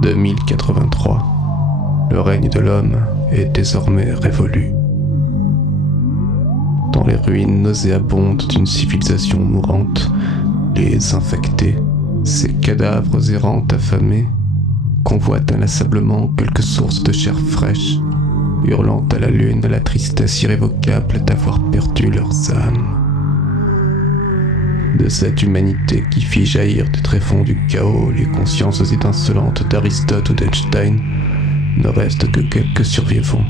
2083. Le règne de l'homme est désormais révolu. Dans les ruines nauséabondes d'une civilisation mourante, les infectés, ces cadavres errants affamés, convoitent inlassablement quelques sources de chair fraîche, hurlant à la lune la tristesse irrévocable d'avoir perdu leurs âmes. De cette humanité qui fit jaillir du tréfonds du chaos les consciences étincelantes d'Aristote ou d'Einstein, ne reste que quelques survivants,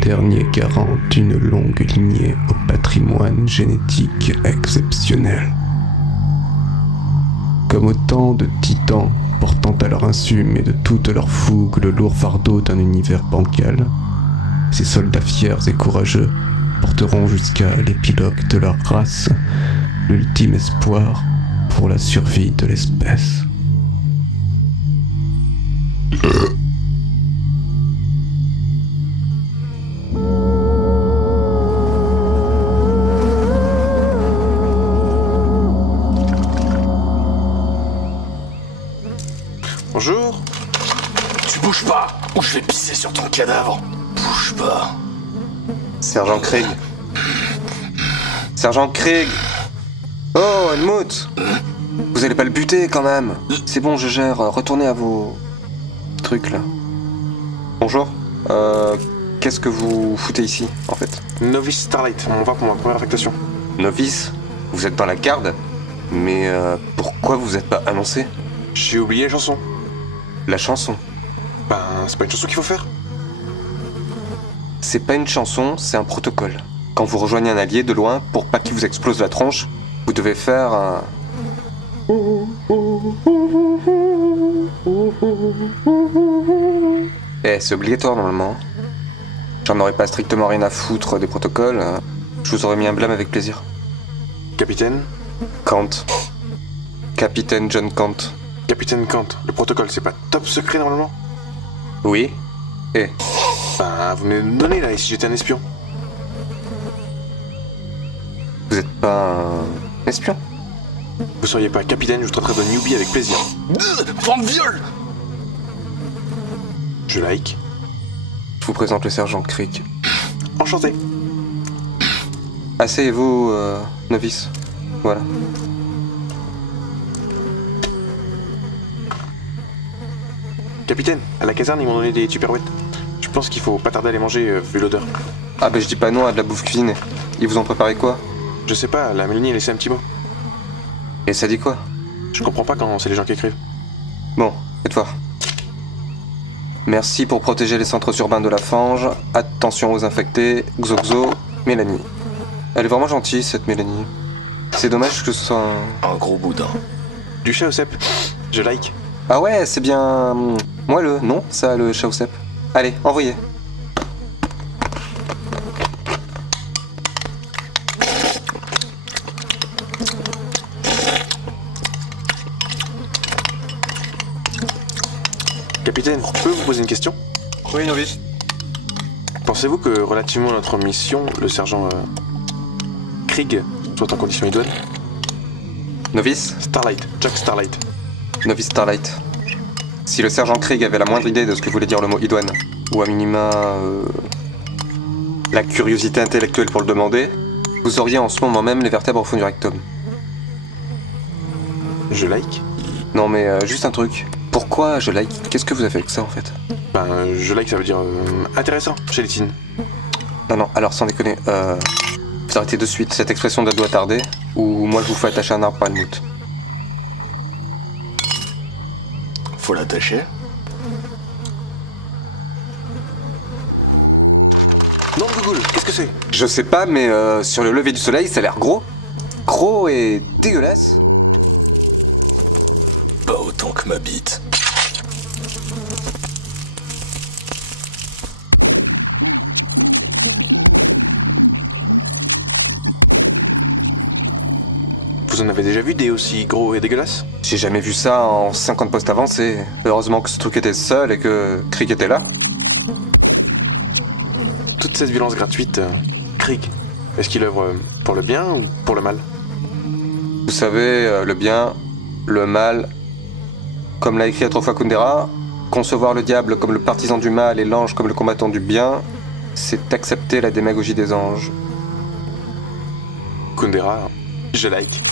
derniers garants d'une longue lignée au patrimoine génétique exceptionnel. Comme autant de titans portant à leur insu mais de toute leur fougue le lourd fardeau d'un univers bancal, ces soldats fiers et courageux porteront jusqu'à l'épilogue de leur race l'ultime espoir pour la survie de l'espèce. Bonjour. Tu bouges pas, ou je vais pisser sur ton cadavre. Bouge pas. Sergent Krieg. Sergent Krieg. Oh, Helmut. Vous allez pas le buter quand même. C'est bon, je gère. Retournez à vos trucs là. Bonjour. Qu'est-ce que vous foutez ici, en fait? Novice Starlight, on va pour ma première affectation. Novice? Vous êtes dans la garde? Mais pourquoi vous êtes pas annoncé? J'ai oublié la chanson. La chanson? Ben, c'est pas une chanson qu'il faut faire. C'est pas une chanson, c'est un protocole. Quand vous rejoignez un allié de loin, pour pas qu'il vous explose la tronche, vous devez faire un... Eh, c'est obligatoire normalement. J'en aurais pas strictement rien à foutre des protocoles. Je vous aurais mis un blâme avec plaisir. Capitaine? Kant. Capitaine John Kant. Capitaine Kant, le protocole, c'est pas top secret normalement? Oui. Eh. Ben, vous venez de me donner là, et si j'étais un espion? Vous êtes pas un espion? Vous seriez pas capitaine, je vous traiterais de newbie avec plaisir. Vente viol. Je like. Je vous présente le sergent Krieg. Enchanté. Asseyez-vous, novice. Voilà. Capitaine, à la caserne, ils m'ont donné des tupperwares. Je pense qu'il faut pas tarder à les manger, vu l'odeur. Ah bah je dis pas non à de la bouffe cuisinée. Ils vous ont préparé quoi? Je sais pas, la Mélanie a laissé un petit mot. Et ça dit quoi? Je comprends pas quand c'est les gens qui écrivent. Bon, faites voir. Merci pour protéger les centres urbains de la Fange. Attention aux infectés. Xoxo, Mélanie. Elle est vraiment gentille, cette Mélanie. C'est dommage que ce soit Un gros boudin. Du chat au cèpe. Je like. Ah ouais, c'est bien... moelleux, non, ça, le chat au cèpe. Allez, envoyez. Capitaine, je peux vous poser une question? Oui, novice. Pensez-vous que, relativement à notre mission, le sergent Krieg soit en condition idoine? Novice? Starlight, Jack Starlight. Novice Starlight. Si le sergent Krieg avait la moindre idée de ce que voulait dire le mot idoine, ou à minima... la curiosité intellectuelle pour le demander, vous auriez en ce moment même les vertèbres au fond du rectum. Je like? Non mais juste un truc. Pourquoi je like? Qu'est-ce que vous avez avec ça en fait? Ben, je like, ça veut dire intéressant, chez les teens. Non, alors sans déconner, vous arrêtez de suite cette expression de doigt tardé, ou moi je vous fais attacher un arbre par une moute. Faut l'attacher. Non, Google, qu'est-ce que c'est? Je sais pas, mais sur le lever du soleil, ça a l'air gros. Gros et dégueulasse. Pas autant que ma bite. Vous en avez déjà vu des aussi gros et dégueulasses? J'ai jamais vu ça en 50 postes avancés. Heureusement que ce truc était seul et que Krieg était là. Toute cette violence gratuite, Krieg, est-ce qu'il œuvre pour le bien ou pour le mal? Vous savez, le bien, le mal, comme l'a écrit autrefois Kundera, Concevoir le diable comme le partisan du mal et l'ange comme le combattant du bien, c'est accepter la démagogie des anges. Kundera, je like.